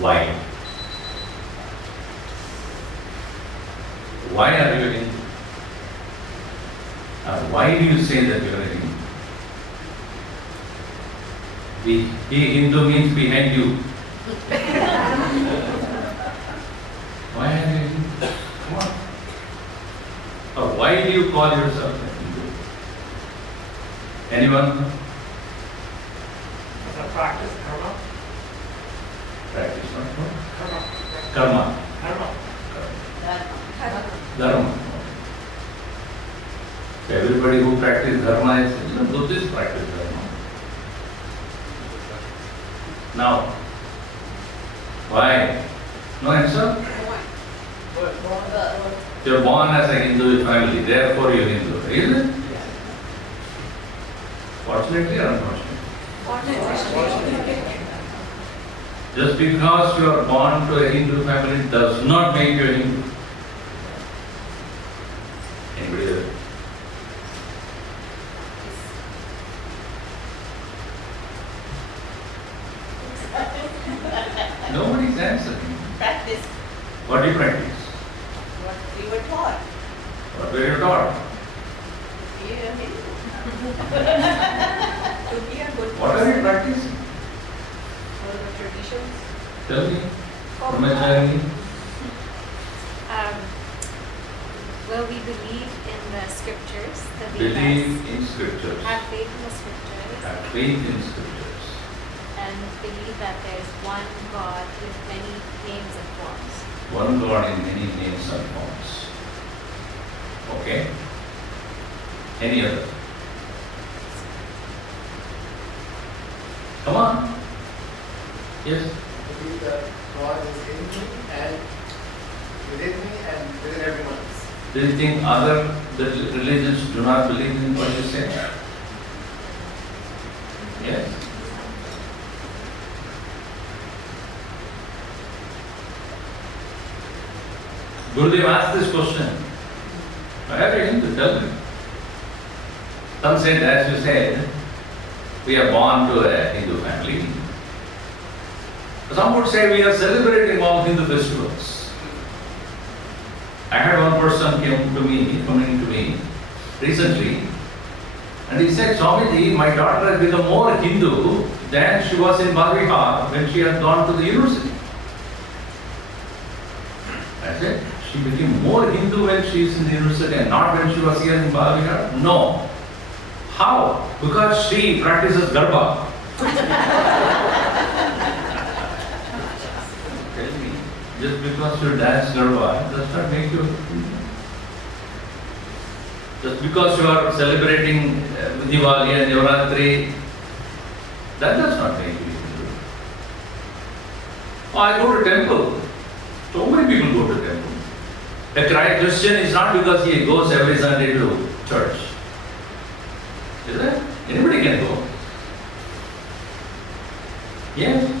Why? Why are you a Hindu? Why do you say that you are a Hindu? Hindu means behind you. Why are you a Hindu? Come on. Or why do you call yourself a Hindu? Anyone? As a practice karma. Practice not what? Karma. Karma. Karma. Dharma. Everybody who practices dharma is, Buddhists practice dharma. Now, why? No answer? You're born as a Hindu family, therefore you're Hindu, isn't it? Fortunately or unfortunately? Just because you are born to a Hindu family does not make you a Hindu. Anybody else? Nobody's answering. Practice What do you practice? what we were taught. What were you taught? To be a Hindu. To be a good What are you practicing? All the traditions. Tell me. From a journey. Well, we believe in the scriptures, the Vedas, Believe in scriptures. have faith in the scriptures, Have faith in scriptures. and believe that there is one God with many names and forms. One God in many names and forms. Okay? Any other? Come on. Yes? I believe that God is in me and within me and within everyone else. Do you think other religions do not believe in what you say? Yes? Gurudev asked this question. I have him to tell me. Some said, as you said, we are born to a Hindu family. Some would say we are celebrating all Hindu festivals. I had one person coming to me recently, and he said, Swamiji, my daughter has become more Hindu than she was in Balvihar when she had gone to the university. I said, she became more Hindu when she is in the university and not when she was here in Balvihar? No. How? Because she practices Garba. Tell me, just because you dance Garba does not make you Hindu. Just because you are celebrating Diwali and Navratri, that does not make you Hindu. Oh, I go to temple. So many people go to temple. A Christian is not because he goes every Sunday to church. Is it? Anybody can go. Yes.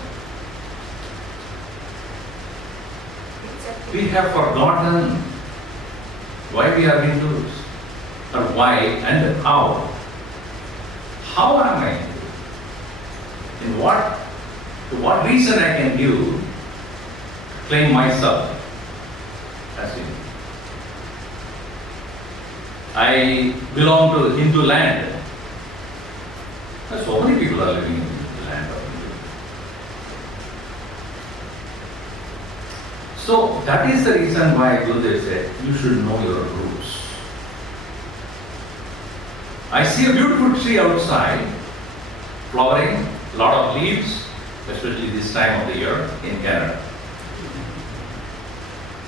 We have forgotten why we are Hindus, or why and how. How am I Hindu? To what reason I can give, claim myself as Hindu? I belong to Hindu land. So many people are living in the land of Hindu. So that is the reason why Gurudev said you should know your roots. I see a beautiful tree outside, flowering, a lot of leaves, especially this time of the year in Canada.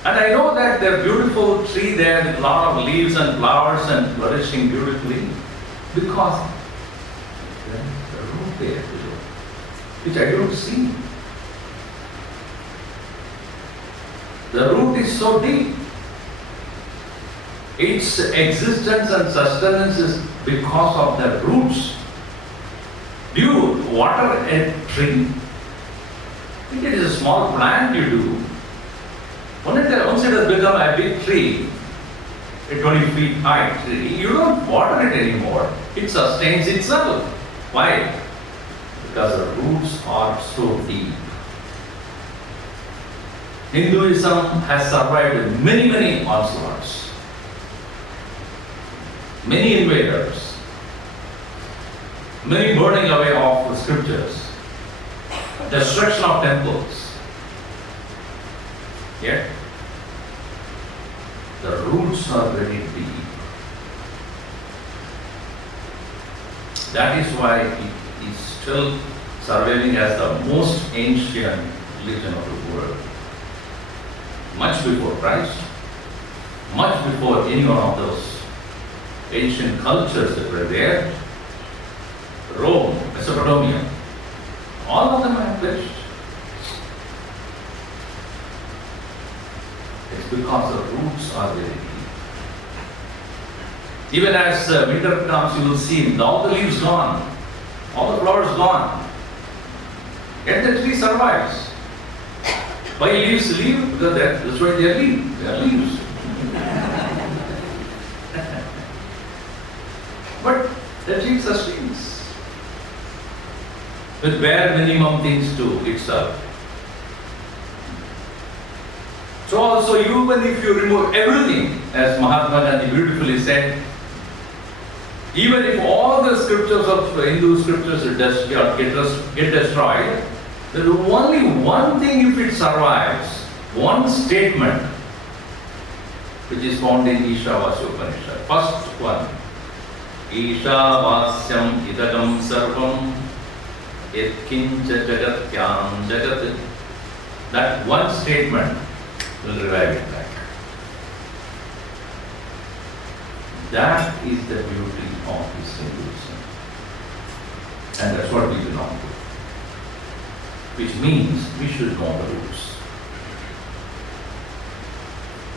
And I know that the beautiful tree there with a lot of leaves and flowers and flourishing beautifully because there is a root there below, which I don't see. The root is so deep. Its existence and sustenance is because of the roots. Do you water a tree? If it is a small plant you do, once it has become a big tree, a 20 feet high tree, you don't water it anymore. It sustains itself. Why? Because the roots are so deep. Hinduism has survived many onslaughts, many invaders, many burning away of scriptures, destruction of temples. Yet, the roots are very deep. That is why it is still surviving as the most ancient religion of the world. Much before Christ, much before any one of those ancient cultures that were there, Rome, Mesopotamia, all of them have perished. It's because the roots are very deep. Even as winter comes, you will see all the leaves gone, all the flowers gone. Yet the tree survives. Why leaves leave? Because that's why they are leaves. They are leaves. But the tree sustains with bare minimum things to itself. So also even if you remove everything, as Mahatma Gandhi beautifully said, even if all the scriptures of Hindu scriptures get destroyed, there is only one thing if it survives, one statement, which is found in Ishavasya Upanishad. First one, Ishavasyam idagam sarvam yatkincha jagatyam jagat. That one statement will revive it back. That is the beauty of this Hinduism. And that's what we belong to. Which means we should know the roots.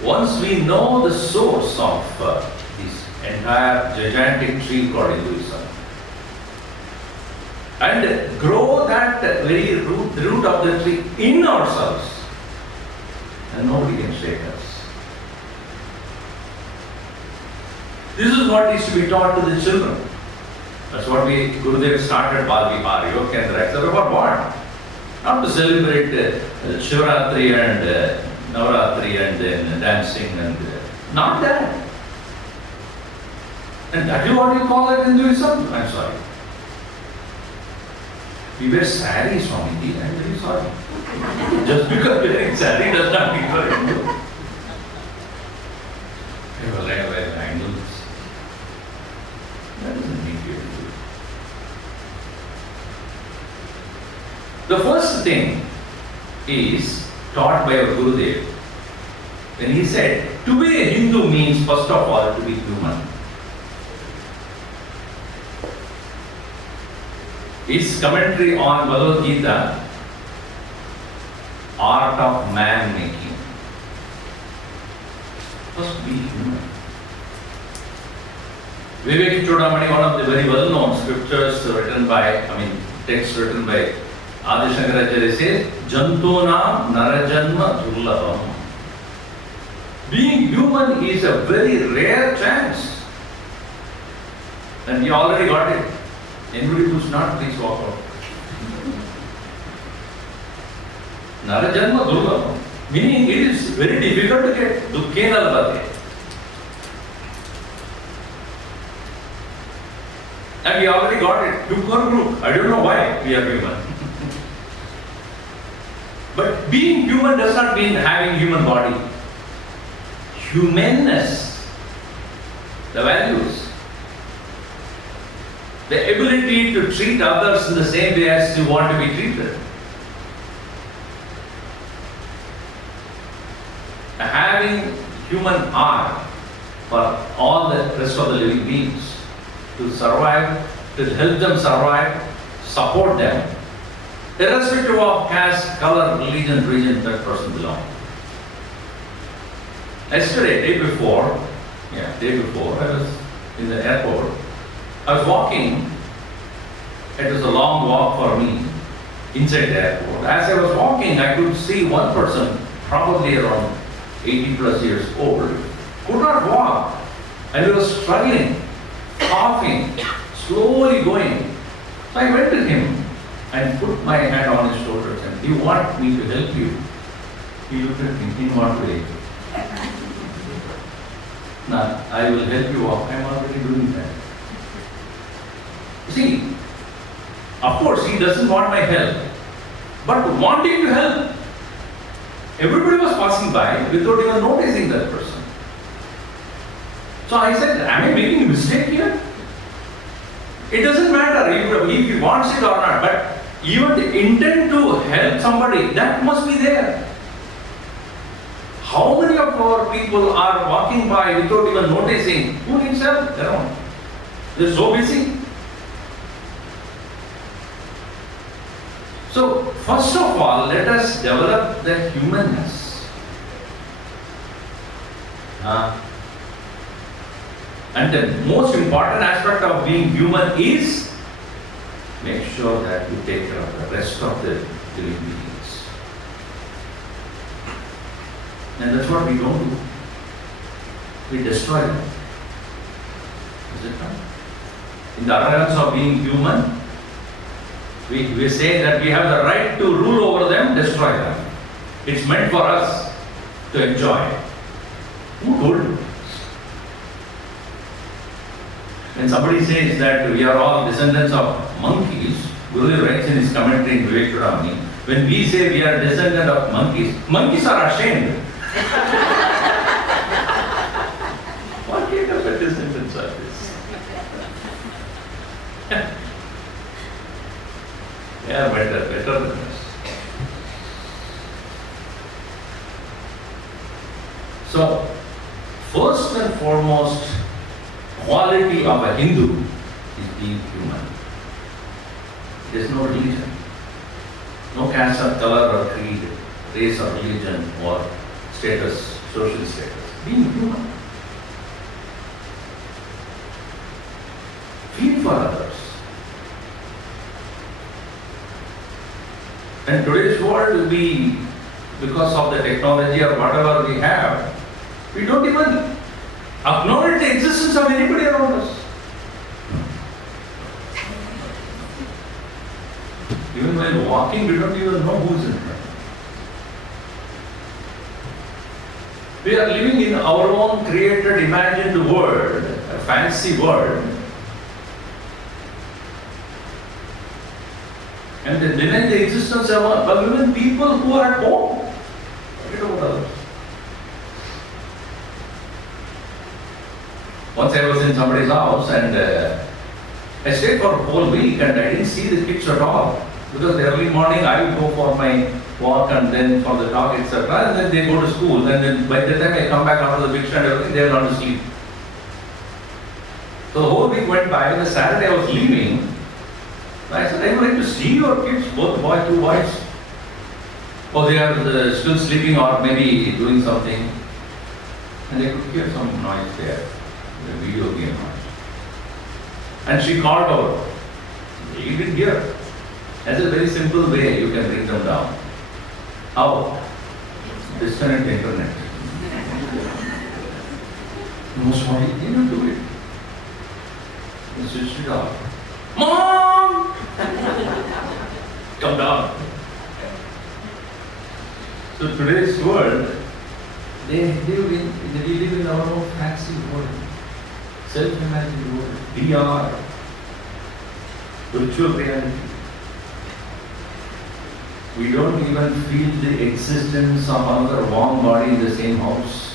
Once we know the source of this entire gigantic tree called Hinduism, and grow that very root, the root of the tree in ourselves, and nobody can shake us. This is what is to be taught to the children. That's what Gurudev started Bal Vihar, Yoga Kendra, etc. For what? Not to celebrate Shivaratri and Navaratri and then dancing and not that. And that is what you call it Hinduism? I'm sorry. We wear sari, Swami, I'm very sorry. Just because wearing sari does not mean you're Hindu. People wear bangles. That doesn't mean you're Hindu. The first thing is taught by our Gurudev. When he said, to be a Hindu means first of all to be human. His commentary on Bhagavad Gita, Art of Man Making. First be human. Vivek Chudamani, one of the very well-known scriptures texts written by Adi Shankaracharya says, Jantuna Narajanma Durlabham. Being human is a very rare chance. And we already got it. Anybody who's not, please walk out. Narajanma Durlabham. Meaning it is very difficult to get Dukkena Labhate. And we already got it. Dukh or Group. I don't know why we are human. But being human does not mean having human body. Humanness, the values, the ability to treat others in the same way as you want to be treated. Having human heart for all the rest of the living beings to survive, to help them survive, support them, irrespective of caste, color, religion, region that person belongs. Yesterday, day before, I was in the airport. I was walking. It was a long walk for me inside the airport. As I was walking, I could see one person, probably around 80 plus years old, could not walk. And he was struggling, coughing, slowly going. So I went to him and put my hand on his shoulders and, do you want me to help you? He looked at me, in what way? Now, I will help you up. I am already doing that. See, of course, he doesn't want my help, but wanting to help. Everybody was passing by without even noticing that person. So I said, am I making a mistake here? It doesn't matter if he wants it or not, but even the intent to help somebody, that must be there. How many of our people are walking by without even noticing who needs help? They don't. They're so busy. So, first of all, let us develop the humanness. And the most important aspect of being human is make sure that you take care of the rest of the living beings. And that's what we don't do. We destroy them. Is it right? In the arrogance of being human, we say that we have the right to rule over them, destroy them. It's meant for us to enjoy. Who told you? When somebody says that we are all descendants of monkeys, Guru writes in his commentary in Vivekadamani, when we say we are descendant of monkeys, monkeys are ashamed. What kind of a descendants are this? They are better than us. So, first and foremost, quality of a Hindu is being human. There is no religion, no caste or color or creed, race or religion or status, social status. Being human. Feel for others. And today's world will be, because of the technology or whatever we have, we don't even acknowledge the existence of anybody around us. Even while walking, we don't even know who's in front. We are living in our own created, imagined world, a fancy world. And they deny the existence of even people who are at home. Forget about others. Once I was in somebody's house and I stayed for a whole week and I didn't see the kids at all. Because the early morning I would go for my walk and then for the talk, etc. And then they go to school. And then by the time I come back after the big and everything, they are gone to sleep. So the whole week went by. On the Saturday I was leaving. I said, I would like to see your kids, both boys, two boys. Or they are still sleeping or maybe doing something. And I could hear some noise there, the video game noise. And she called out, you didn't hear. That's a very simple way you can bring them down. How? Disconnect the internet. No, Swami, you don't do it. You switch it off. Mom! Come down. So today's world, we live in our own fancy world, self-imagined world, VR, virtual reality. We don't even feel the existence of another warm body in the same house.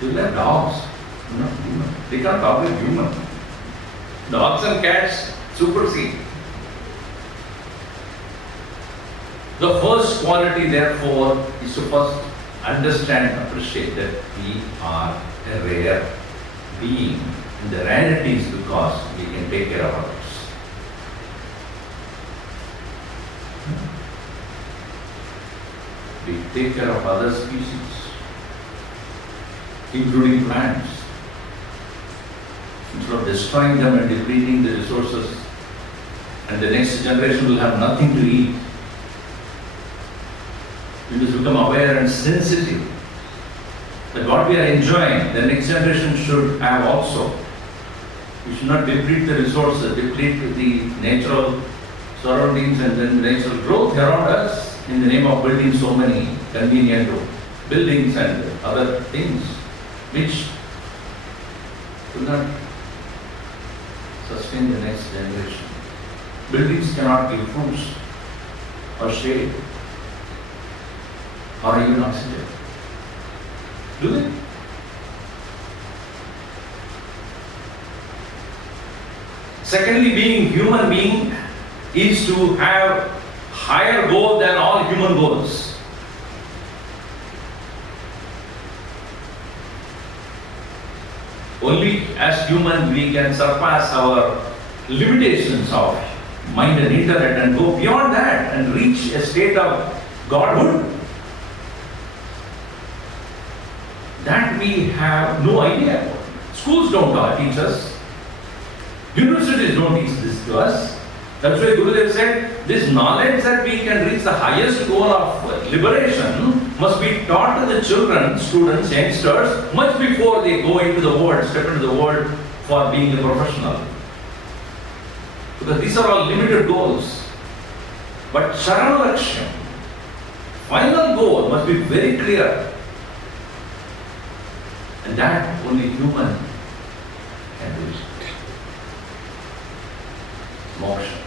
People have dogs, not human. They can't talk with human. Dogs and cats supersede. The first quality, therefore, is to first understand, appreciate that we are a rare being. And the rarity is because we can take care of others. We take care of other species, including plants. Instead of destroying them and depleting the resources, and the next generation will have nothing to eat. We must become aware and sensitive that what we are enjoying, the next generation should have also. We should not deplete the resources, deplete the natural surroundings and then natural growth around us. in the name of building so many convenient buildings and other things which will not sustain the next generation. Buildings cannot give fruits or shade or even oxygen. Do they? Secondly, being human being is to have higher goal than all human goals. Only as human we can surpass our limitations of mind and intellect and go beyond that and reach a state of godhood. That we have no idea about. Schools don't teach us. Universities don't teach this to us. That's why Gurudev said, this knowledge that we can reach the highest goal of liberation must be taught to the children, students, youngsters, much before they go into the world, step into the world for being a professional. Because these are all limited goals. But Charanalaksham, final goal must be very clear. And that only human can reach. Moksha.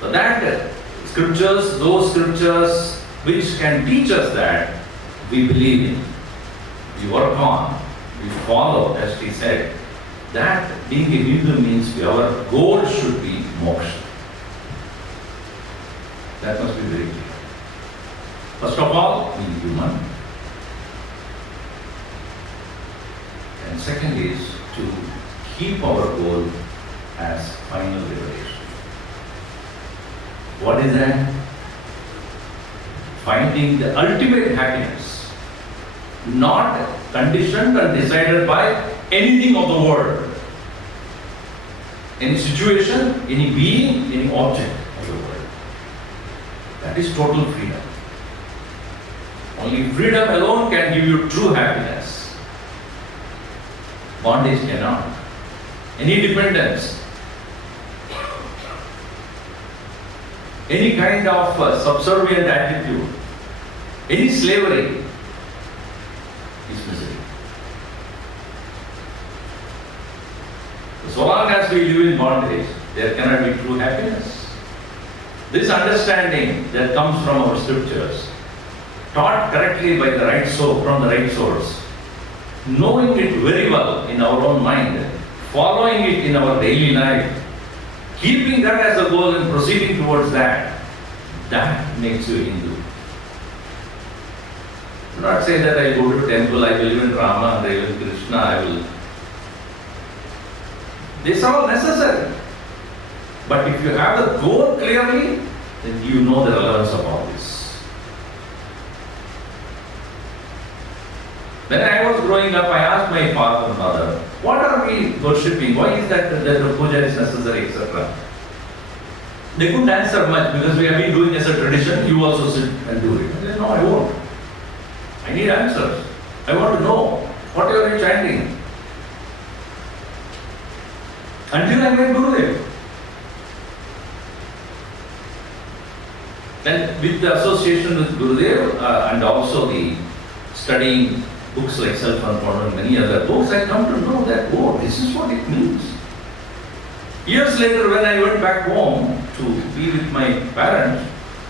So that scriptures, those scriptures which can teach us that, we believe in, we work on, we follow, as he said, that being a Hindu means our goal should be moksha. That must be very clear. First of all, being human. And second is to keep our goal as final liberation. What is that? Finding the ultimate happiness, not conditioned and decided by anything of the world, any situation, any being, any object of the world. That is total freedom. Only freedom alone can give you true happiness. Bondage cannot. Any dependence, any kind of subservient attitude, any slavery is misery. So long as we live in bondage, there cannot be true happiness. This understanding that comes from our scriptures, taught correctly by the right source, from the right source, knowing it very well in our own mind, following it in our daily life, keeping that as a goal and proceeding towards that, that makes you Hindu. Do not say that I go to temple, I believe in Rama, I believe in Krishna, I will. These are all necessary. But if you have the goal clearly, then you know the relevance of all this. When I was growing up, I asked my father and mother, what are we worshipping? Why is that the puja is necessary, etc.? They couldn't answer much because we have been doing as a tradition, you also sit and do it. I said, no, I won't. I need answers. I want to know, what are you chanting? Until I met Gurudev. Then with the association with Gurudev and also the studying books like Self-Unfoldment and many other books, I come to know that, oh, this is what it means. Years later, when I went back home to be with my parents,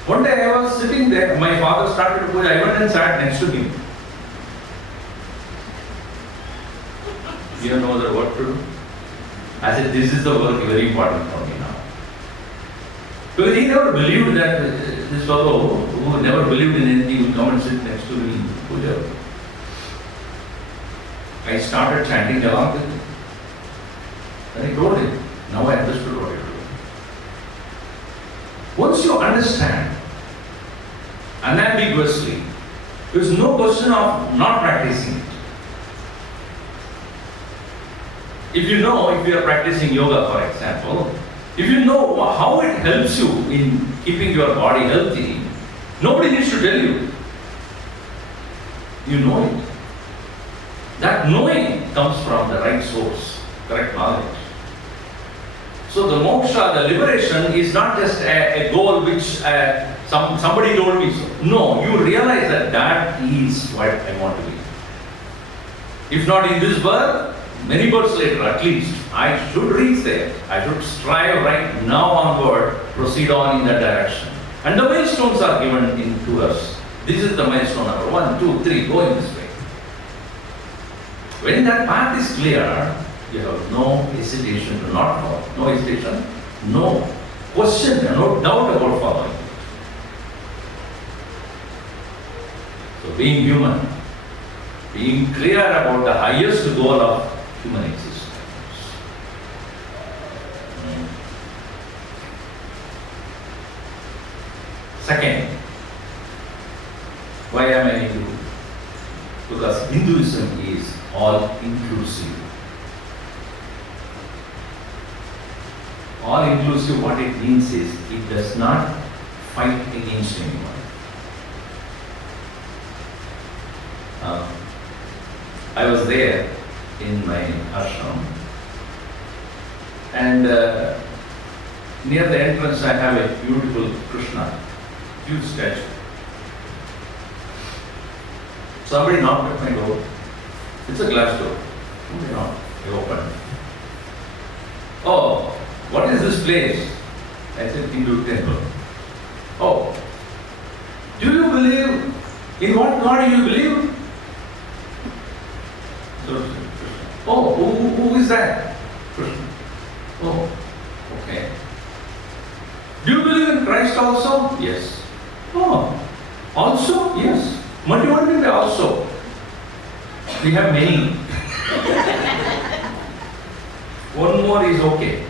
one day I was sitting there, my father started to puja, I went and sat next to him. You don't know what to do? I said, this is the work very important for me now. Because he never believed that this fellow who never believed in anything would come and sit next to me in puja. I started chanting along with him. Then I told him, now I understood what you're doing. Once you understand unambiguously, there is no question of not practicing it. If you know, if you are practicing yoga, for example, if you know how it helps you in keeping your body healthy, nobody needs to tell you. You know it. That knowing comes from the right source, correct knowledge. So So the moksha, the liberation, is not just a goal which somebody told me so. No, you realize that that is what I want to be. If not in this birth, many births later at least, I should reach there. I should strive right now onward, proceed on in that direction. And the milestones are given to us. This is the milestone number 1, 2, 3, go in this way. When that path is clear, you have no hesitation to not follow. No hesitation, no question, no doubt about following. So being human, being clear about the highest goal of human existence. Second, why am I Hindu? Because Hinduism is all inclusive. All inclusive, what it means is it does not fight against anyone. I was there in my ashram, and near the entrance I have a beautiful Krishna, huge statue. Somebody knocked at my door. It's a glass door. Somebody knocked. I opened. Oh, what is this place? I said, Hindu temple. Oh, do you believe? In what God do you believe? So, oh, who is that? Krishna. Oh, okay. Do you believe in Christ also? Yes. Oh, also? Yes. What do you want to be also? We have many. One more is okay.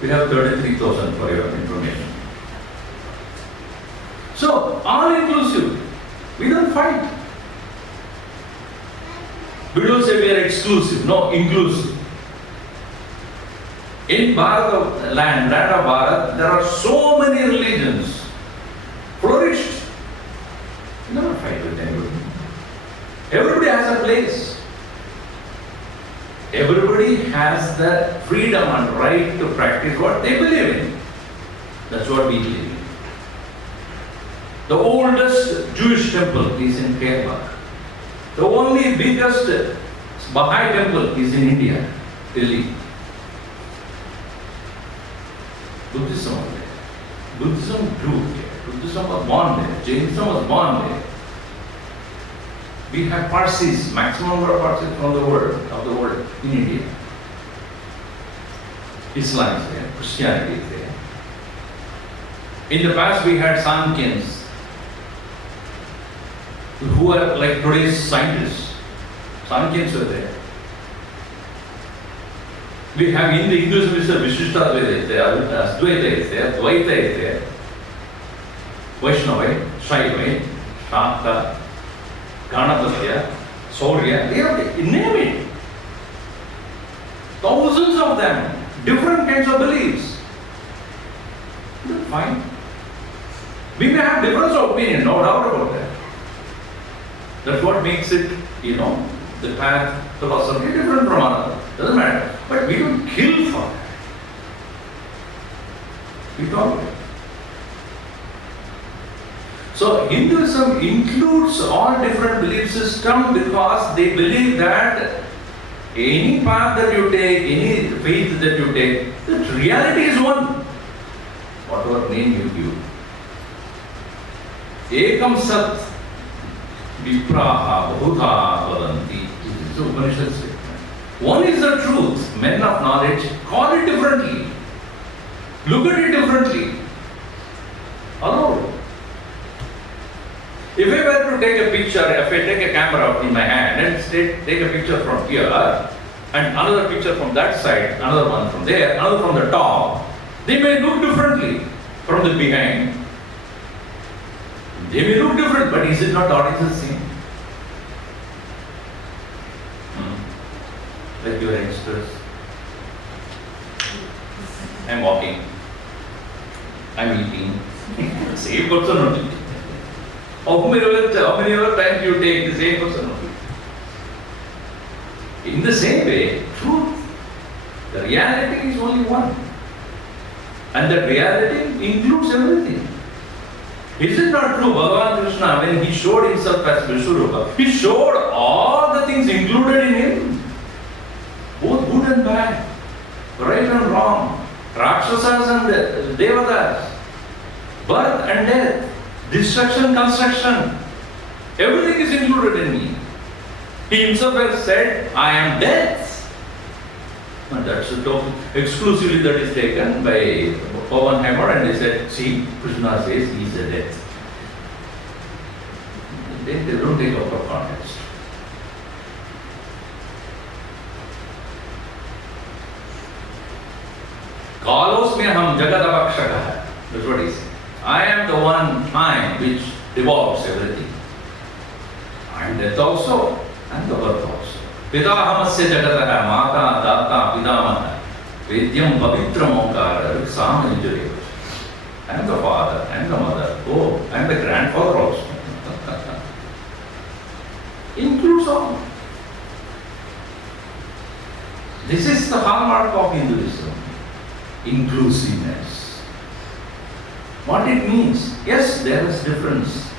We have 33,000 for your information. So, all inclusive. We don't fight. We don't say we are exclusive. No, inclusive. In Bharat, land of Bharat, there are so many religions flourished. You never fight with anybody. Everybody has a place. Everybody has the freedom and right to practice what they believe in. That's what we believe in. The oldest Jewish temple is in Kerala. The only biggest Baha'i temple is in India, Delhi. Buddhism was there. Buddhism grew there. Buddhism was born there. Jainism was born there. We have Parsis, maximum number of Parsis from the world in India. Islam is there, Christianity is there. In the past we had Sankyans, who are like today's scientists. Sankyans were there. We have in the Hinduism, it's a Vishishtadvaita is there, Advaita is there, Dvaita is there, Vaishnava, Shaiva, Shanta, Ganapatya, Saurya, name it. Thousands of them, different kinds of beliefs. Fine. We may have difference of opinion, no doubt about that. That's what makes it, the path, philosophy different from another. Doesn't matter. But we don't kill for that. We tolerate. So Hinduism includes all different belief systems because they believe that any path that you take, any faith that you take, that reality is one. Whatever name you give. Ekam Sat Vipraha Bhutha Vadanti. This is the Upanishad statement. One is the truth. Men of knowledge call it differently. Look at it differently. Allowed. If I were to take a picture, if I take a camera in my hand and take a picture from here, and another picture from that side, another one from there, another from the top, they may look differently from the behind. They may look different, but is it not always the same? Like your youngsters. I'm walking. I'm eating. Same person only. How many other times you take the same person only? In the same way, truth The reality is only one. And that reality includes everything. Is it not true, Bhagavan Krishna, when he showed himself as Vishwarupa, he showed all the things included in him, both good and bad, right and wrong, Rakshasas and Devatas, birth and death, destruction, construction, everything is included in me. He himself has said, I am death. And that's a token, exclusively that is taken by Oppenheimer, and they said, see, Krishna says he is a death. They don't take out of context. Kalosmi aham jagadavakshakah. That's what he said. I am the one time which devolves everything. I am death also, and the birth also. Pitahamasya jagatah mata data pidamah vedyam pavitram onkara samanjari. I am the father, I am the mother, oh, I am the grandfather also. Includes all. This is the hallmark of Hinduism. Inclusiveness. What it means? Yes, there is difference.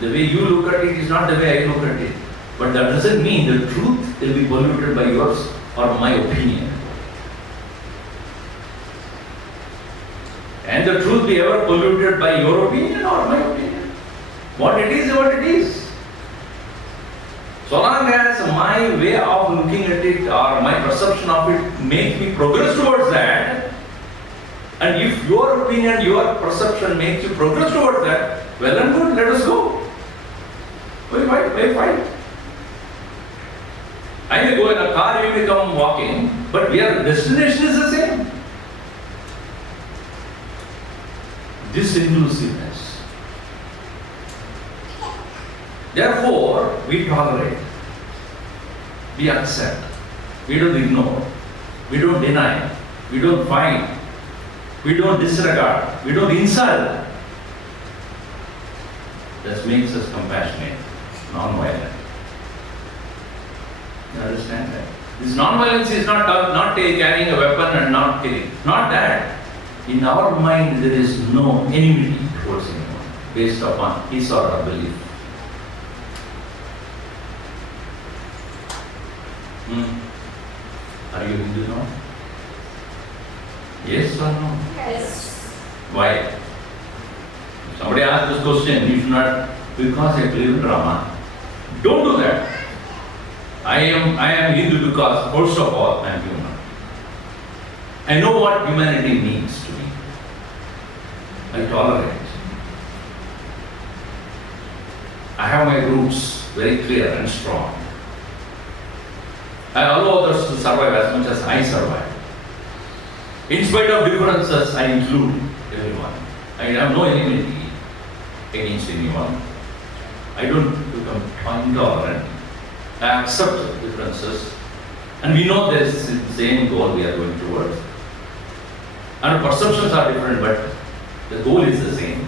The way you look at it is not the way I look at it. But that doesn't mean the truth will be polluted by yours or my opinion. And the truth be ever polluted by your opinion or my opinion. What it is, what it is. So long as my way of looking at it or my perception of it makes me progress towards that, and if your opinion, your perception makes you progress towards that, well and good, let us go. Why fight? I may go in a car, you may come walking, but the destination is the same. This inclusiveness. Therefore, we tolerate, we accept, we don't ignore, we don't deny, we don't fight, we don't disregard, we don't insult. That makes us compassionate, non-violent. You understand that? This non-violence is not carrying a weapon and not killing. Not that. In our mind there is no enmity towards anyone based upon his or her belief. Are you Hindu now? Yes or no? Yes. Why? Somebody asked this question, you should not, because I believe in drama. Don't do that. I am Hindu because, first of all, I am human. I know what humanity means to me. I tolerate. I have my roots very clear and strong. I allow others to survive as much as I survive. In spite of differences, I include everyone. I have no enmity against anyone. I don't become intolerant. I accept differences. And we know there is the same goal we are going towards. And perceptions are different, but the goal is the same.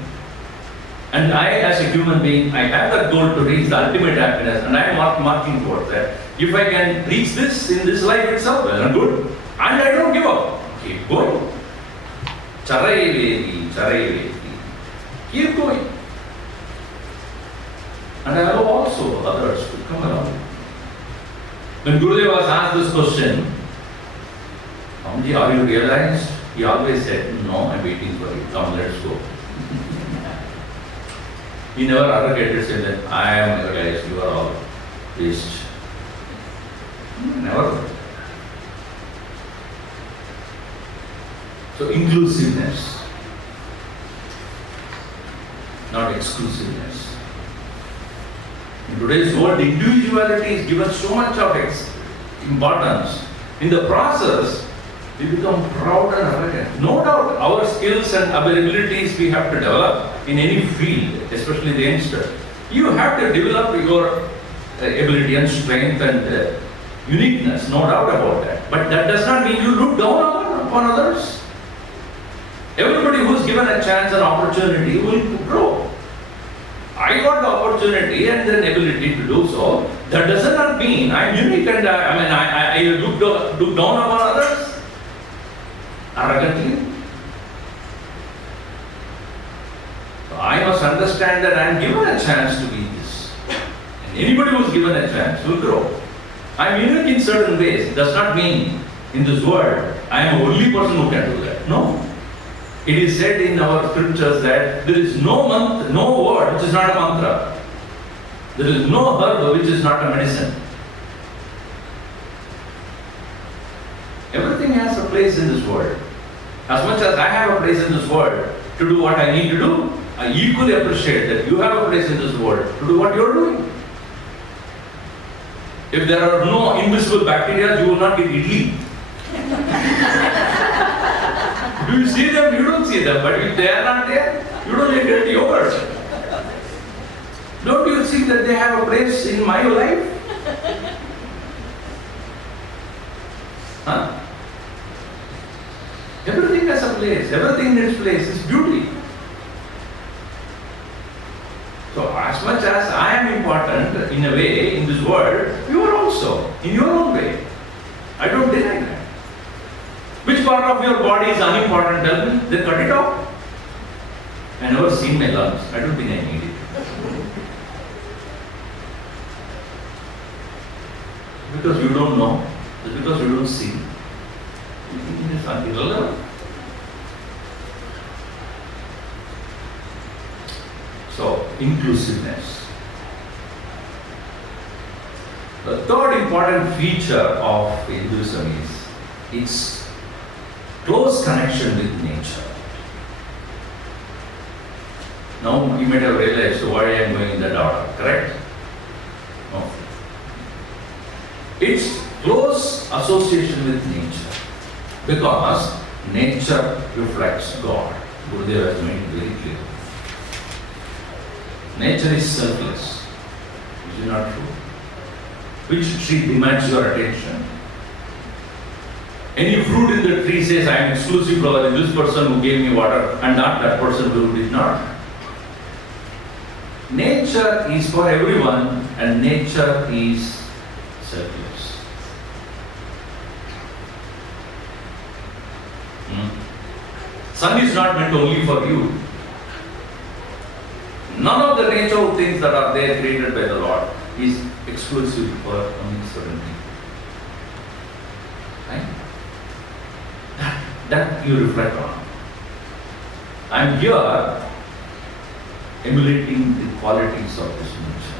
And I, as a human being, I have that goal to reach the ultimate happiness, and I am marching towards that. If I can reach this in this life itself, well and good. And I don't give up. Keep going. Charai. Keep going. And I allow also others to come along. When Gurudev was asked this question, Swamiji, are you realized? He always said, no, I'm waiting for you. Come, let's go. He never arrogated, said that I am realized, you are all waste. Never. So inclusiveness, not exclusiveness. In today's world, individuality is given so much of importance. In the process, we become proud and arrogant. No doubt, our skills and abilities we have to develop in any field, especially the youngster. You have to develop your ability and strength and uniqueness, no doubt about that. But that does not mean you look down upon others. Everybody who is given a chance and opportunity will grow. I got the opportunity and the ability to do so. That does not mean I am unique and I look down upon others. arrogantly. So I must understand that I am given a chance to be this. And anybody who is given a chance will grow. I am unique in certain ways. It does not mean in this world I am the only person who can do that. No. It is said in our scriptures that there is no word which is not a mantra. There is no herb which is not a medicine. Everything has a place in this world. As much as I have a place in this world to do what I need to do, I equally appreciate that you have a place in this world to do what you are doing. If there are no invisible bacteria, you will not get idli. Do you see them? You don't see them. But if they are not there, you don't get yogurt. Don't you see that they have a place in my life? Huh? Everything has a place. Everything in its place is beauty. So as much as I am important in a way in this world, you are also in your own way. I don't deny that. Which part of your body is unimportant? Tell me. Then cut it off. I never seen my lungs. I don't think I need it. Because you don't know. Just because you don't see. You think it is irrelevant. So, inclusiveness. The third important feature of Hinduism is its close connection with nature. Now you might have realized why I am going in that order, correct? No. It's close association with nature because nature reflects God. Gurudev has made it very clear. Nature is selfless. Is it not true? Which tree demands your attention? Any fruit in the tree says, I am exclusive because of this person who gave me water and not that person who did not. Nature is for everyone and nature is selfless. Sun is not meant only for you. None of the natural things that are there created by the Lord is exclusive for only certain people. Right? That you reflect on. I am here emulating the qualities of this nature.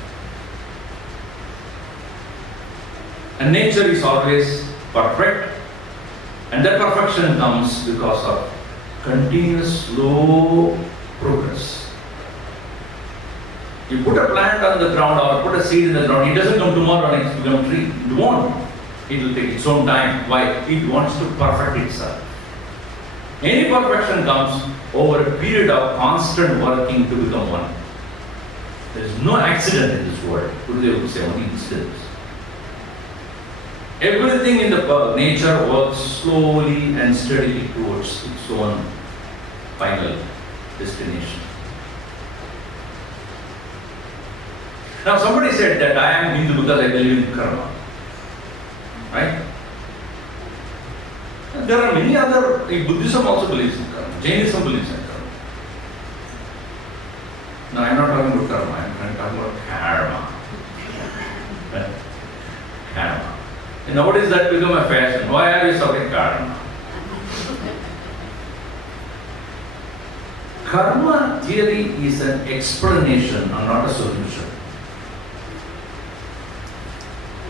And nature is always perfect, and that perfection comes because of continuous slow progress. You put a plant on the ground or put a seed in the ground, it doesn't come tomorrow and it becomes a tree. It won't. It will take its own time. Why? It wants to perfect itself. Any perfection comes over a period of constant working to become one. There is no accident in this world. Gurudev would say only incidents. Everything in the nature works slowly and steadily towards its own final destination. Now somebody said that I am Hindu because I believe in karma. Right? And there are many other, Buddhism also believes in karma. Jainism believes in karma. No, I am not talking about karma, I am talking about karma. Right? Karma. And nowadays that become a fashion. Why are you suffering karma? Karma theory is an explanation and not a solution.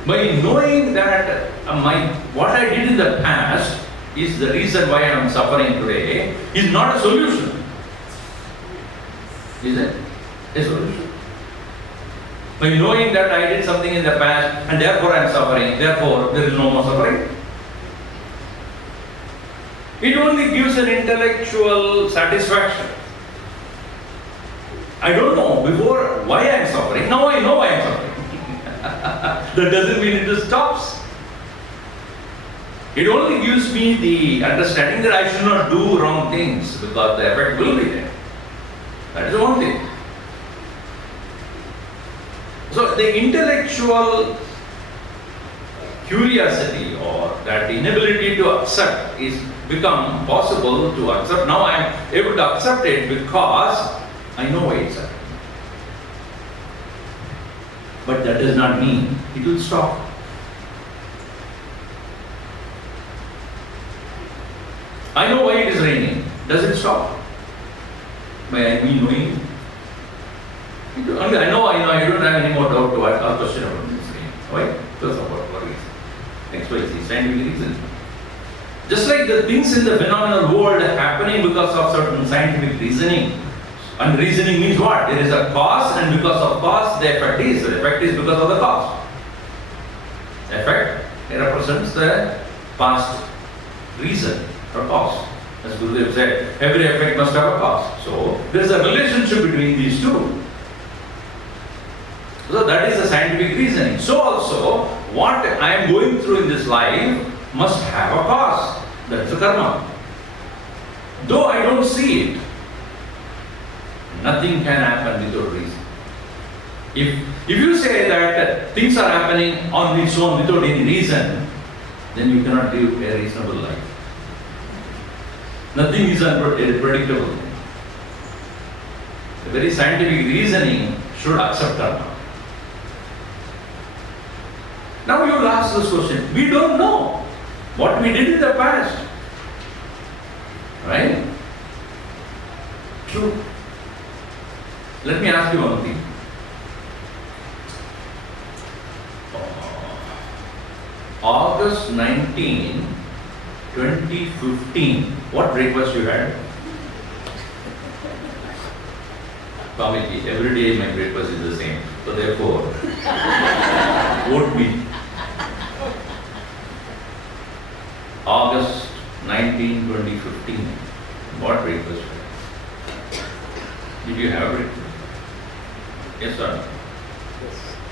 By knowing that what I did in the past is the reason why I am suffering today is not a solution. Is it? A solution. By knowing that I did something in the past and therefore I am suffering, therefore there is no more suffering. It only gives an intellectual satisfaction. I don't know before why I am suffering. Now I know I am suffering. That doesn't mean it just stops. It only gives me the understanding that I should not do wrong things because the effect will be there. That is the one thing. So the intellectual curiosity or that inability to accept is become possible to accept. Now I am able to accept it because I know why it's happening. But that does not mean it will stop. I know why it is raining. Does it stop? By me knowing? I know, I don't have any more doubt to ask a question about this rain. Why? Because of what reason? XYZ, scientific reason. Just like the things in the phenomenal world are happening because of certain scientific reasoning. And reasoning means what? There is a cause, and because of cause, the effect is. The effect is because of the cause. Effect represents the past reason or cause. As Gurudev said, every effect must have a cause. So, there is a relationship between these two. So, that is the scientific reasoning. So, also, what I am going through in this life must have a cause. That is the karma. Though I don't see it, nothing can happen without reason. If you say that things are happening on its own without any reason, then you cannot live a reasonable life. Nothing is unpredictable. The very scientific reasoning should accept karma. Now you will ask this question. We don't know what we did in the past. Right? True. Let me ask you one thing. August 19, 2015, what breakfast you had? Swamiji, every day my breakfast is the same. So therefore, vote me. August 19, 2015, what breakfast? Did you have breakfast? Yes or no?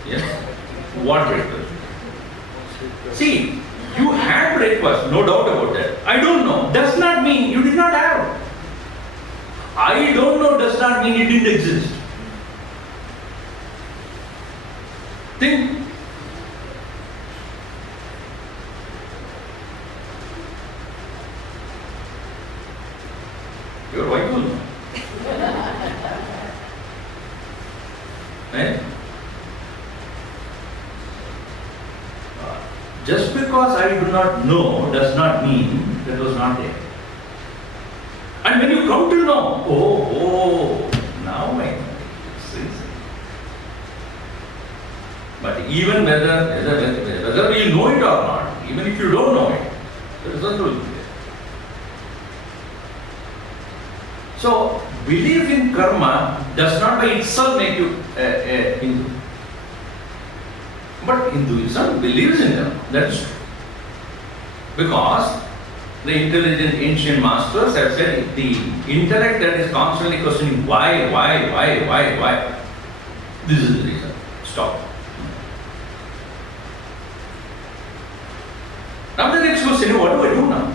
Yes. What breakfast? See, you had breakfast, no doubt about that. I don't know. Does not mean you did not have. I don't know does not mean it didn't exist. Think. Your wife will know. Right? Just because I do not know does not mean that was not there. And when you come to know, now I know it's reason. But even whether we know it or not, even if you don't know it, the result will be there. So, belief in karma does not by itself make you a Hindu. But Hinduism believes in them. That's true. Because the intelligent ancient masters have said the intellect that is constantly questioning why. This is the reason. Stop. Now the next question, what do I do now?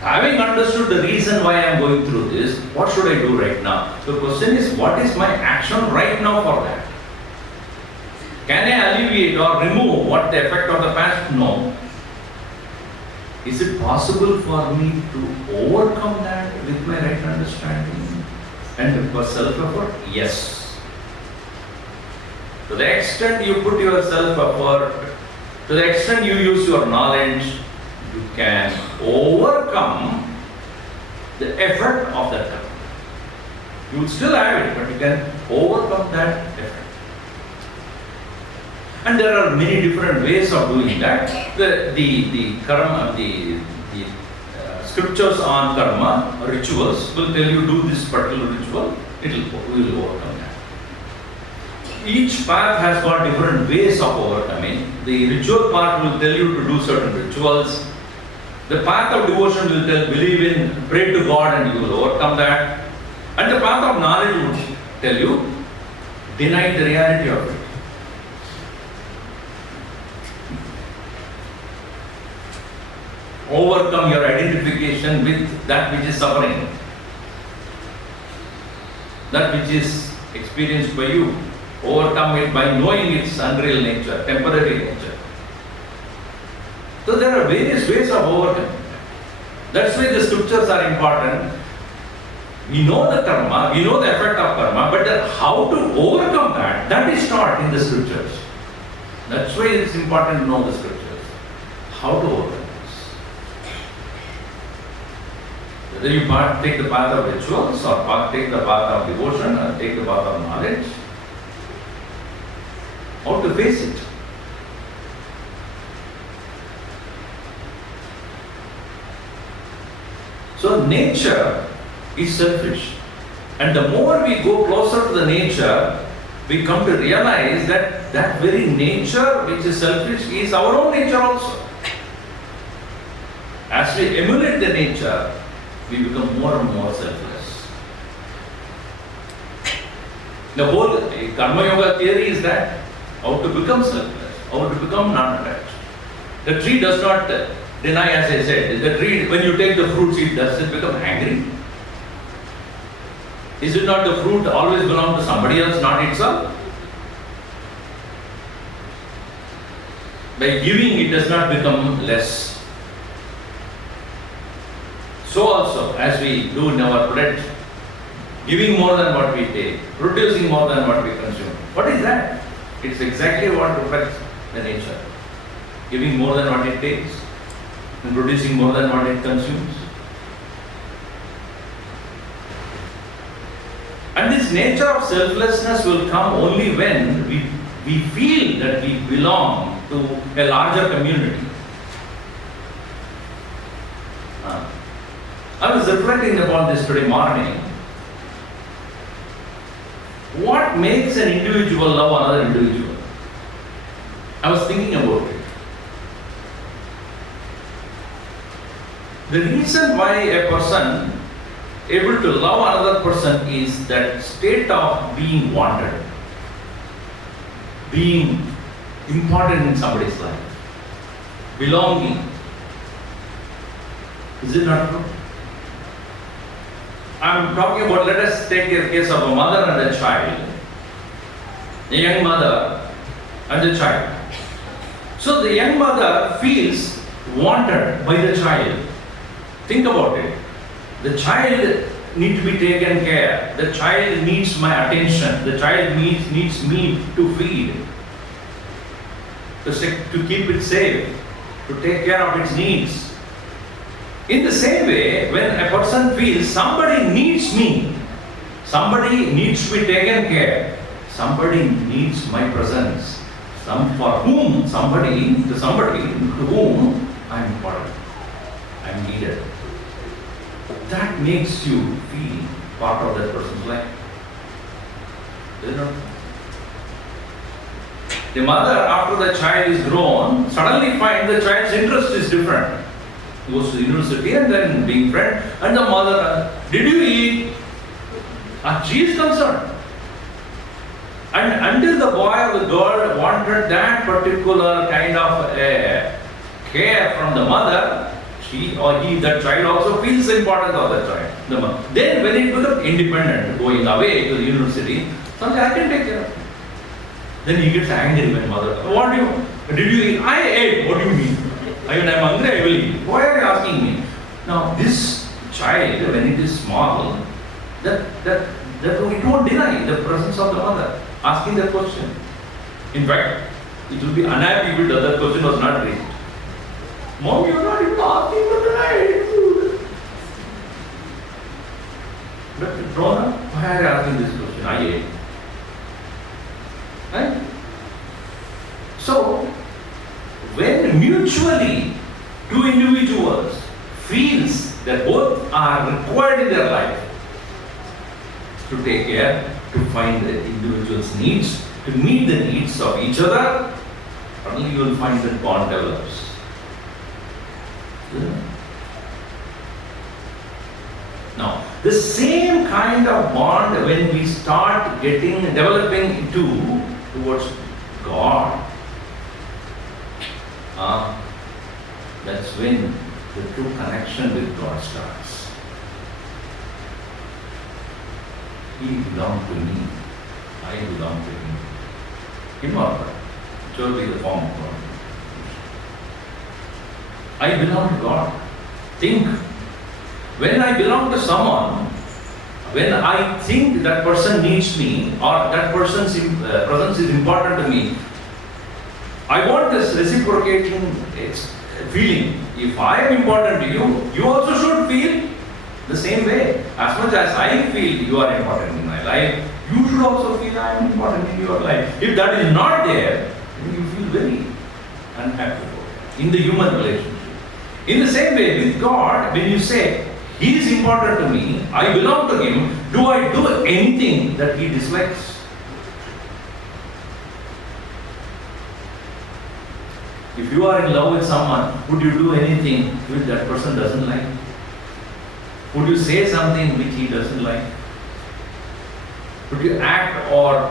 Having understood the reason why I am going through this, what should I do right now? The question is, what is my action right now for that? Can I alleviate or remove what the effect of the past? No. Is it possible for me to overcome that with my right understanding and for self-effort? Yes. To the extent you put your self-effort, to the extent you use your knowledge, you can overcome the effect of that karma. You will still have it, but you can overcome that effect. And there are many different ways of doing that. The karma, the scriptures on karma, rituals, will tell you do this particular ritual, we will overcome that. Each path has got different ways of overcoming. The ritual part will tell you to do certain rituals. The path of devotion will tell, believe in, pray to God and you will overcome that. And the path of knowledge will tell you, deny the reality of it. Overcome your identification with that which is suffering, that which is experienced by you. Overcome it by knowing its unreal nature, temporary nature. So there are various ways of overcoming. That's why the scriptures are important. We know the karma, we know the effect of karma, but how to overcome that, that is taught in the scriptures. That's why it's important to know the scriptures. How to overcome this. Whether you take the path of rituals or take the path of devotion or take the path of knowledge, how to face it. So nature is selfish. And the more we go closer to the nature, we come to realize that that very nature which is selfish is our own nature also. As we emulate the nature, we become more and more selfless. The whole Karma Yoga theory is that how to become selfless, how to become non-attached. The tree does not deny, as I said. The tree, when you take the fruits, does it become angry? Is it not the fruit always belong to somebody else, not itself? By giving, it does not become less. So also, as we do in our pledge, giving more than what we take, producing more than what we consume. What is that? It's exactly what reflects the nature. Giving more than what it takes and producing more than what it consumes. And this nature of selflessness will come only when we feel that we belong to a larger community. I was reflecting upon this today morning. What makes an individual love another individual? I was thinking about it. The reason why a person able to love another person is that state of being wanted, being important in somebody's life, belonging. Is it not true? I'm talking about, let us take a case of a mother and a child, a young mother and a child. So the young mother feels wanted by the child. Think about it. The child needs to be taken care. The child needs my attention. The child needs me to feed, to keep it safe, to take care of its needs. In the same way, when a person feels somebody needs me, somebody needs to be taken care, somebody needs my presence, somebody to whom I am important, I am needed. That makes you feel part of that person's life. You know? The mother, after the child is grown, suddenly finds the child's interest is different. He goes to university and then being friend, and the mother, did you eat? And she is concerned. And until the boy or the girl wanted that particular kind of care from the mother, she or he, that child also feels the importance of that child. The mother. Then when it becomes independent, going away to the university, something I can take care of. Then he gets angry when mother, did you eat? I ate. What do you mean? I'm hungry, I will eat. Why are you asking me? Now this child, when it is small, that we don't deny the presence of the mother asking that question. In fact, it will be unhappy if that question was not raised. Mom, you are not even asking for tonight. But grown up, why are you asking this question? I ate. Right? So, when mutually two individuals feels that both are required in their life to take care, to find the individual's needs, to meet the needs of each other, only you will find that bond develops. Yeah. Now, the same kind of bond when we start developing towards God, that's when the true connection with God starts. He belongs to me, I belong to him. Immortal, totally the form of God. I belong to God. Think. When I belong to someone, when I think that person needs me or that person's presence is important to me, I want this reciprocating feeling. If I am important to you, you also should feel the same way. As much as I feel you are important in my life, you should also feel I am important in your life. If that is not there, then you feel very unhappy in the human relationship. In the same way with God, when you say, He is important to me, I belong to Him, do I do anything that He dislikes? If you are in love with someone, would you do anything which that person doesn't like? Would you say something which he doesn't like? Would you act or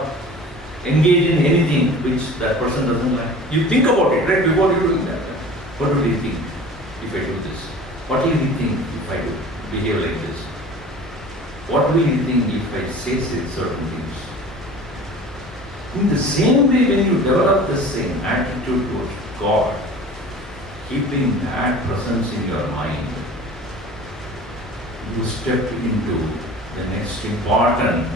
engage in anything which that person doesn't like? You think about it, right? Before you doing that. What would he think if I do this? What will he think if I do behave like this? What will he think if I say certain things? In the same way, when you develop the same attitude towards God, keeping that presence in your mind, you step into the next important,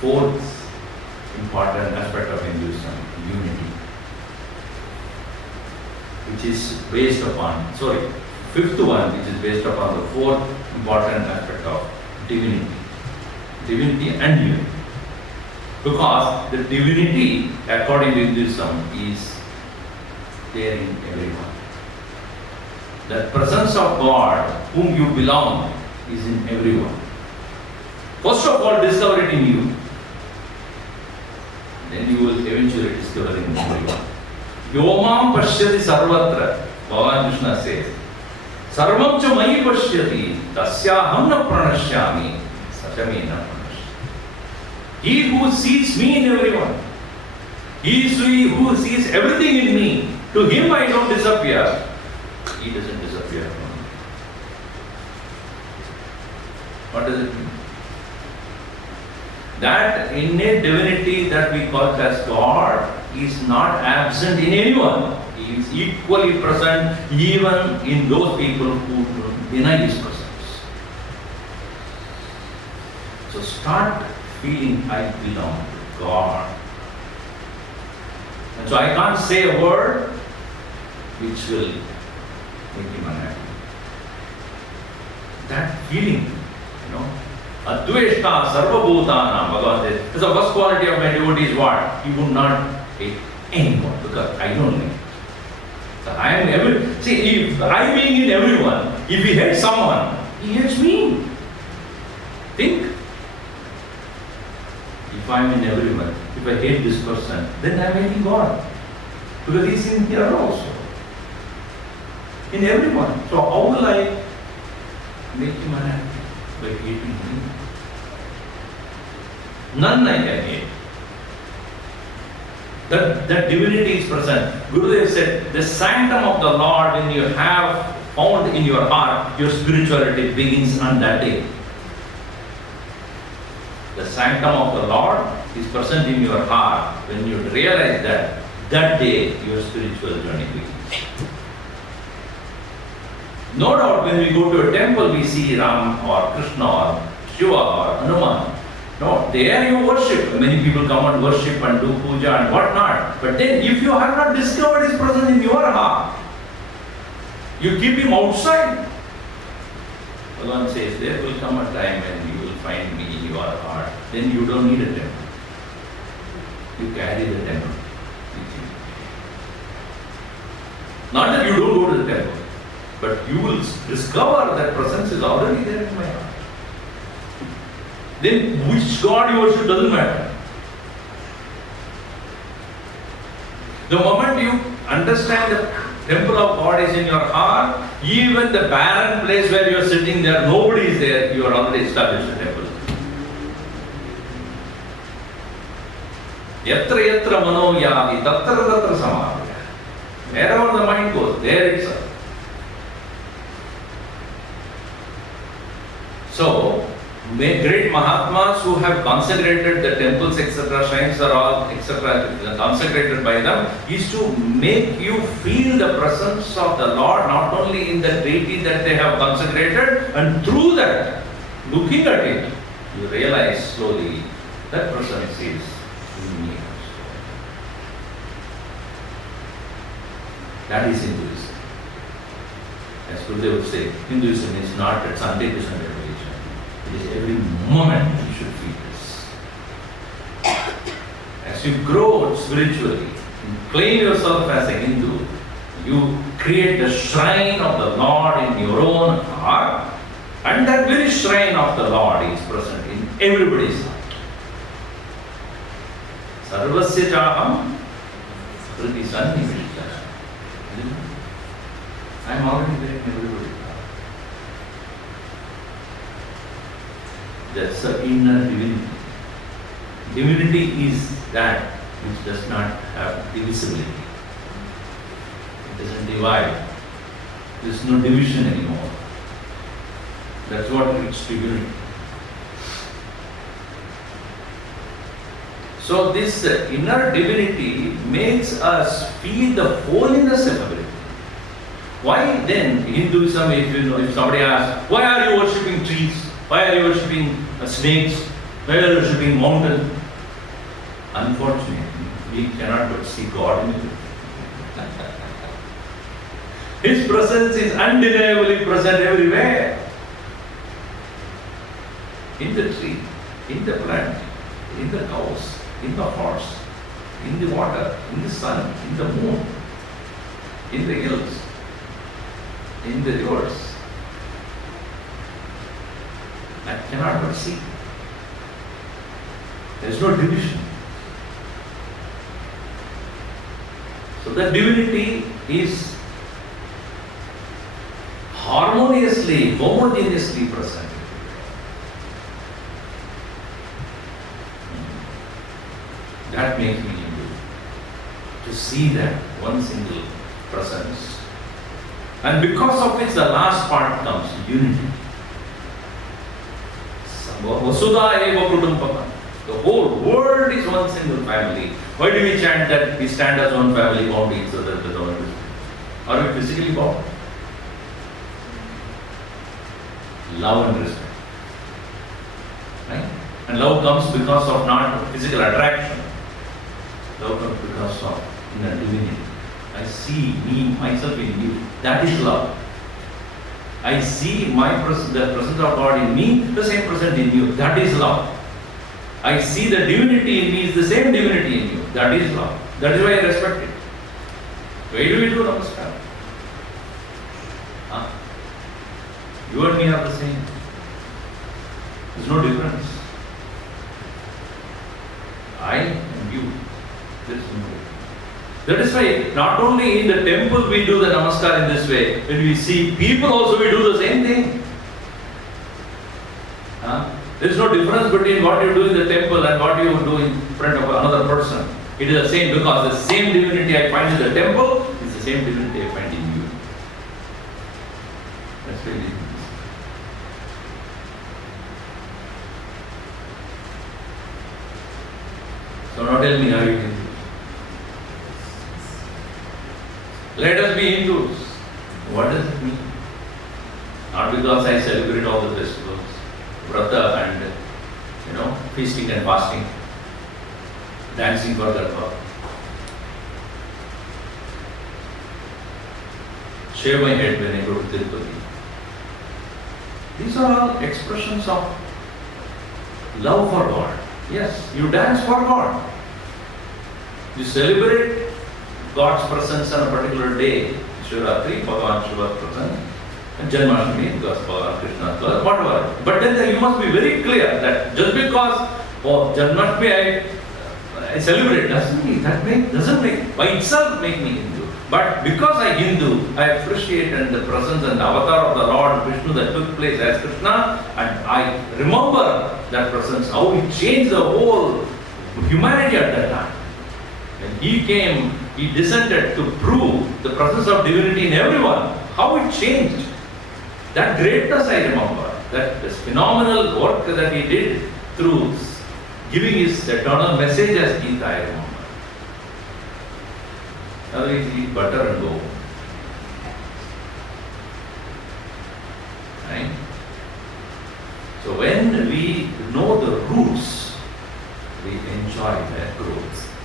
fourth important aspect of Hinduism, unity, which is based upon, fifth one, which is based upon the fourth important aspect of divinity. Divinity and unity. Because the divinity, according to Hinduism, is there in everyone. The presence of God, whom you belong, is in everyone. First of all, discover it in you. Then you will eventually discover it in everyone. Yomam pashyati sarvatra, Bhagavan Krishna says, Sarvam cha mayi pashyati, tasyaham na pranashyami, satame na pranashyami. He who sees me in everyone, he who sees everything in me, to him I don't disappear. He doesn't disappear from me. What does it mean? That innate divinity that we call as God is not absent in anyone. He is equally present even in those people who deny His presence. So start feeling I belong to God. And so I can't say a word which will make Him unhappy. That feeling, Adveshta Sarva Bhutana, Bhagavan says, the first quality of my devotee is what? He would not hate anyone because I don't like. So I am if I being in everyone, if he hates someone, he hates me. Think. If I am in everyone, if I hate this person, then I am hating God. Because He is in here also. In everyone. So how will I make Him unhappy? By hating Him. None I can hate. That divinity is present. Gurudev said, the sanctum of the Lord, when you have found in your heart, your spirituality begins on that day. The sanctum of the Lord is present in your heart. When you realize that day your spiritual journey begins. No doubt when we go to a temple we see Ram or Krishna or Shiva or Hanuman. No, there you worship. Many people come and worship and do puja and whatnot. But then if you have not discovered His presence in your heart, you keep Him outside. Bhagavan says, there will come a time when you will find me in your heart. Then you don't need a temple. You carry the temple with you. Not that you don't go to the temple, but you will discover that presence is already there in my heart. Then which God you worship doesn't matter. The moment you understand the temple of God is in your heart, even the barren place where you are sitting there, nobody is there, you are already established a temple. Yatra yatra mano yadi, tatra tatra samadhi. Wherever the mind goes, there itself. So, great Mahatmas who have consecrated the temples, etc., shrines are all, etc., consecrated by them, is to make you feel the presence of the Lord not only in the deity that they have consecrated, and through that, looking at it, you realize slowly that presence is in me. That is Hinduism. As Gurudev would say, Hinduism is not a Sunday to Sunday religion. It is every moment you should feel this. As you grow spiritually, you claim yourself as a Hindu, you create the shrine of the Lord in your own heart, and that very shrine of the Lord is present in everybody's heart. Sarvasya chaham priti sannivishta. I am already there in everybody. That's the inner divinity. Divinity is that which does not have divisibility. It doesn't divide. There is no division anymore. That's what it's divinity. So this inner divinity makes us feel the holiness of everything. Why then Hinduism, if somebody asks, why are you worshipping trees? Why are you worshipping snakes? Why are you worshipping mountains? Unfortunately, we cannot but see God in it. His presence is undeniably present everywhere. In the tree, in the plant, in the cows, in the horse, in the water, in the sun, in the moon, in the hills, in the rivers. I cannot but see. There is no division. So the divinity is harmoniously, homogeneously present. That makes me Hindu. To see that one single presence. And because of which the last part comes, unity. Vasudha eva kutumbakam. The whole world is one single family. Why do we chant that we stand as one family bound to each other with our respect? Are we physically bound? Love and respect. Right? And love comes because of not physical attraction. Love comes because of inner divinity. I see me, myself in you. That is love. I see the presence of God in me, the same presence in you. That is love. I see the divinity in me is the same divinity in you. That is love. That is why I respect it. Why do we do namaskar? Huh? You and me are the same. There is no difference. I and you. There is no difference. That is why not only in the temple we do the namaskar in this way, when we see people also we do the same thing. There is no difference between what you do in the temple and what you do in front of another person. It is the same because the same divinity I find in the temple is the same divinity I find in you. That's why it is. So now tell me how you can do. Let us be Hindus. What does it mean? Not because I celebrate all the festivals, vrata and feasting and fasting, dancing for Garba, shave my head when I go to Tirupati. These are all expressions of love for God. Yes, you dance for God. You celebrate God's presence on a particular day, Shivratri, Bhagavan Shiva's presence, and Janmashtami, because Bhagavan Krishna's birth, whatever. But then you must be very clear that just because Janmashtami I celebrate doesn't make by itself make me Hindu. But because I Hindu, I appreciate the presence and the avatar of the Lord Vishnu that took place as Krishna, and I remember that presence, how he changed the whole humanity at that time. When he came, he descended to prove the presence of divinity in everyone. How it changed. That greatness I remember. that this phenomenal work that he did through giving his eternal message as Gita, I remember. Now we eat butter and go. Right? So when we know the roots, we enjoy their growth.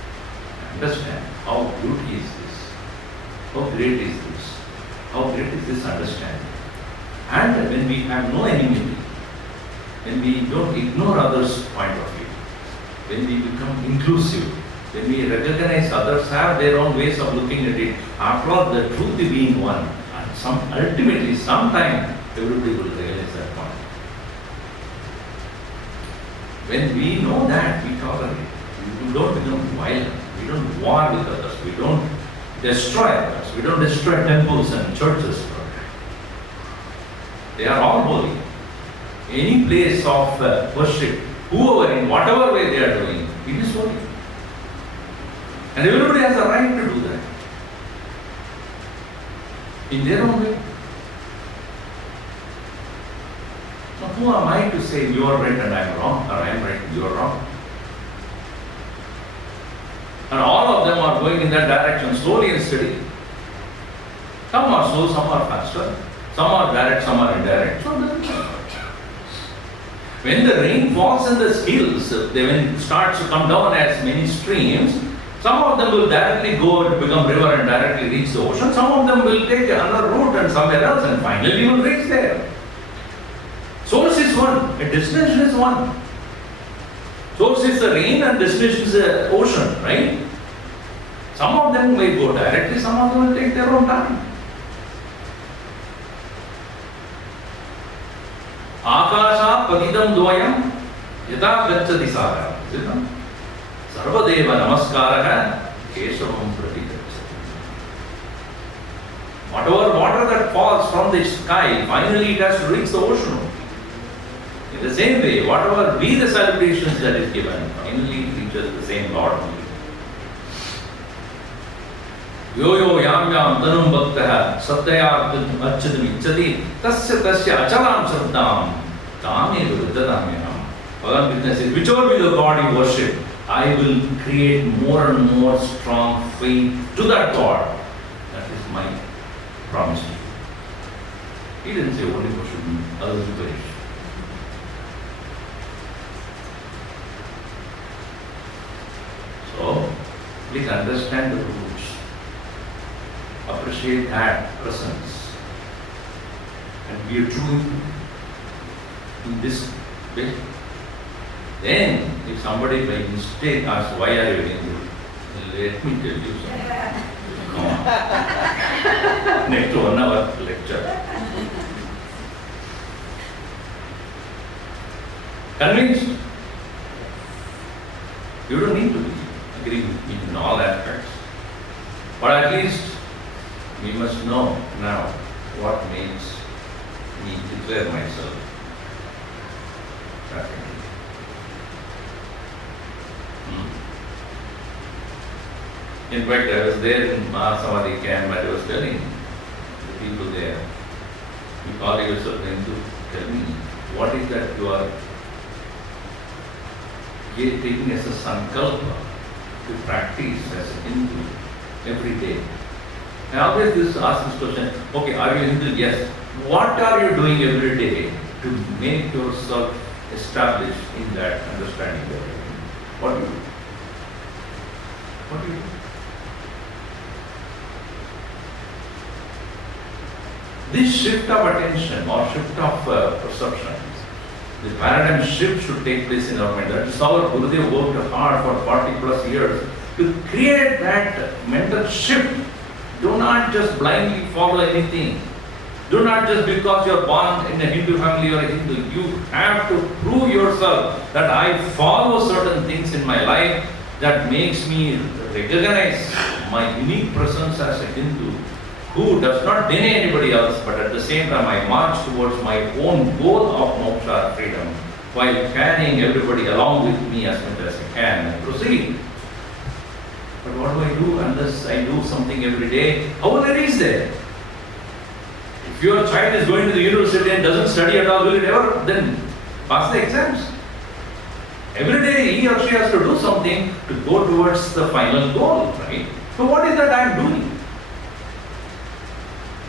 Understand how beauty is this, how great is this, how great is this understanding. And when we have no enmity, when we don't ignore others' point of view, when we become inclusive, when we recognize others have their own ways of looking at it, after all, the truth being one, and ultimately, sometime, everybody will realize that point. When we know that, we tolerate. We don't become violent. We don't war with others. We don't destroy others. We don't destroy temples and churches. They are all holy. Any place of worship, whoever, in whatever way they are doing, it is holy. And everybody has a right to do that. In their own way. So who am I to say you are right and I am wrong, or I am right and you are wrong? And all of them are going in that direction, slowly and steadily. Some are slow, some are faster, some are direct, some are indirect. So when the rain falls in the hills, when it starts to come down as many streams, some of them will directly go to become river and directly reach the ocean. Some of them will take another route and somewhere else, and finally you will reach there. Source is one, a destination is one. Source is the rain and destination is the ocean, right? Some of them may go directly, some of them will take their own time. Akasha padidam dvayam yada gacchati saram. Sarvadeva namaskaraha keshavam prati gacchati. Whatever water that falls from the sky, finally it has to reach the ocean. In the same way, whatever be the celebrations that is given, finally it reaches the same Lord. Yo yo yam yam tanum bhaktaha satyayam achyadam icchati tasya achalam shabdam tameva vidadamyam. Bhagavan Krishna says, whichever be the God you worship, I will create more and more strong faith to that God. That is my promise to you. He didn't say only worship me, others will perish. So, please understand the roots. Appreciate that presence. And be true in this way. Then, if somebody by mistake asks, why are you doing this? Let me tell you something. Come on. Next 1 hour lecture. Convinced? You don't need to agree with me in all aspects. But at least we must know now what makes me declare myself practically. In fact, I was there in Mahasamadhi camp and I was telling the people there, you call yourself Hindu, tell me, what is that you are taking as a sankalpa to practice as a Hindu every day? I always ask this question, okay, are you Hindu? Yes. What are you doing every day to make yourself established in that understanding? What do you do? What do you do? This shift of attention or shift of perception, the paradigm shift should take place in our mind. That is how Gurudev worked hard for 40 plus years to create that mental shift. Do not just blindly follow anything. Do not just because you are born in a Hindu family or a Hindu. You have to prove yourself that I follow certain things in my life that makes me recognize my unique presence as a Hindu who does not deny anybody else, but at the same time I march towards my own goal of moksha, freedom, while carrying everybody along with me as much as I can and proceed. But what do I do unless I do something every day? How will I reach there? If your child is going to the university and doesn't study at all, will it ever then pass the exams? Every day he or she has to do something to go towards the final goal, right? So what is that I am doing?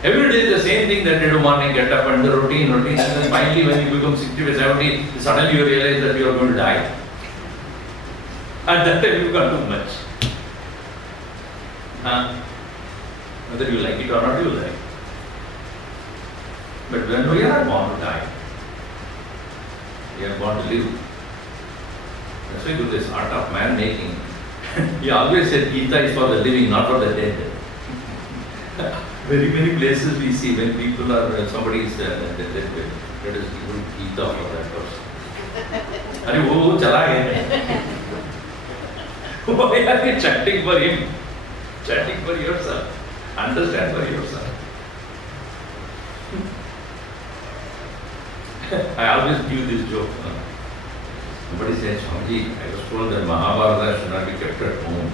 Every day the same thing that you do morning, get up and the routine, and then finally when you become 60 or 70, suddenly you realize that you are going to die. At that time you can't do much. Whether you like it or not, you like. But when we are born to die, we are born to live. That's why with this art of man making, he always said Gita is for the living, not for the dead. Very many places we see when people are, somebody is dead, let us give Gita for that person. Are wo chala gaya? Why are you chanting for him? Chanting for yourself. Understand for yourself. I always give this joke. Somebody said, Swamiji, I was told that Mahabharata should not be kept at home.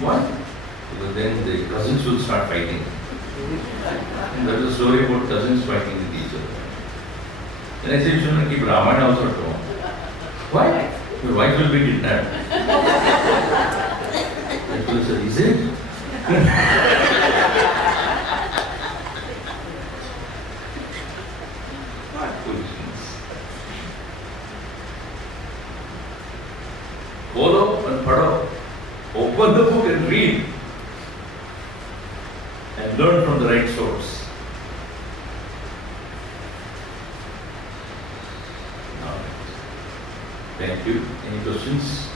Why? Because then the cousins will start fighting. And there is a story about cousins fighting with each other. Then I said, you should not keep Ramayana also at home. Why? Your wife will be kidnapped. And people said, is it? What foolishness. Follow and pado. Open the book and read. And learn from the right source. Thank you. Any questions?